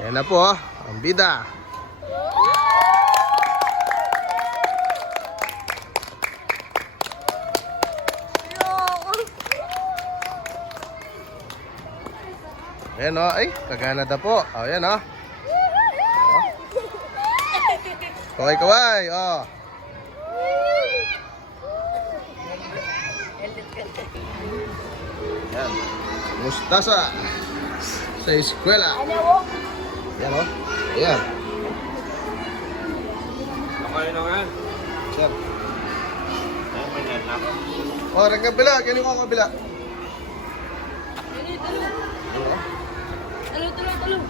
Ayan na po, ang bida. Ayan o, ay, kaganada po. O, ayan o. Kaway-kaway, o. Ayan, mustasa sa eskwela. Ayan o, ayan. Okay na nga. Sir. Ay, may net na ako. O, rin kabila, kailan ko kabila. Tulong.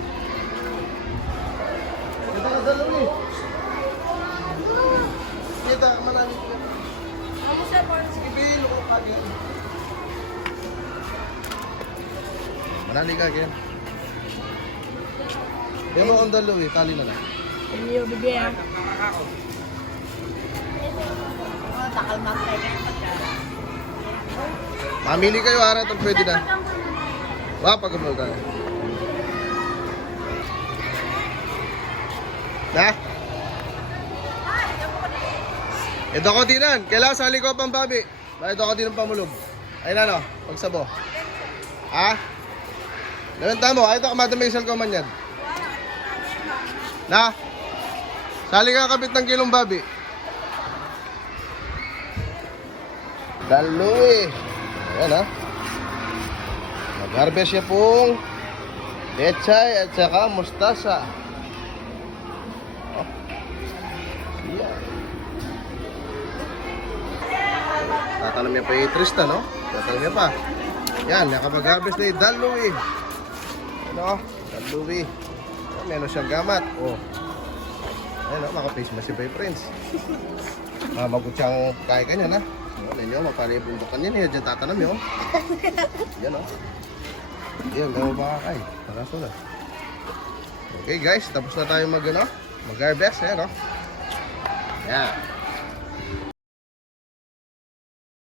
Kita ka dalaw ni. Kita ka manami. Amo sir, parang Ibilo ko kagyan. Manali ka kagyan. Kaya mo ang dalaw eh, tali na lang. hindi yung bigyan. Takal magtay ka pagka. Mamili kayo ara itong pwede na. Pag-umul ka. Na? Ito ko dinan. Kailangan sali ko pang babi. Ito ko dinan pamulog. Ayun na no, pagsabo. Ha? Nabenta mo, ito kamadamisal ko man yan. Na? Sali ka kapit ng kilong babi. Daloy. Ayan ha. Mag-harvest siya pong pechay at saka mustasa. Oh. Yeah. Tatanong niya pa yung Tristan, no? Tatanong niya pa. Yan, nakapag-harvest na yung Daloy. Ano? Daloy. Oh, meron siyang gamat. Oh. Ayan o, maka-face mask si Bay Prince. Magot siyang kaya kanya na. Alam nyo, mapalibundukan yan. Diyan tatanam yun. Yan o. Yan, gawin pa kakay. Nakaso na. Okay guys, tapos na tayo mag-harvest. Ayan o. Yan.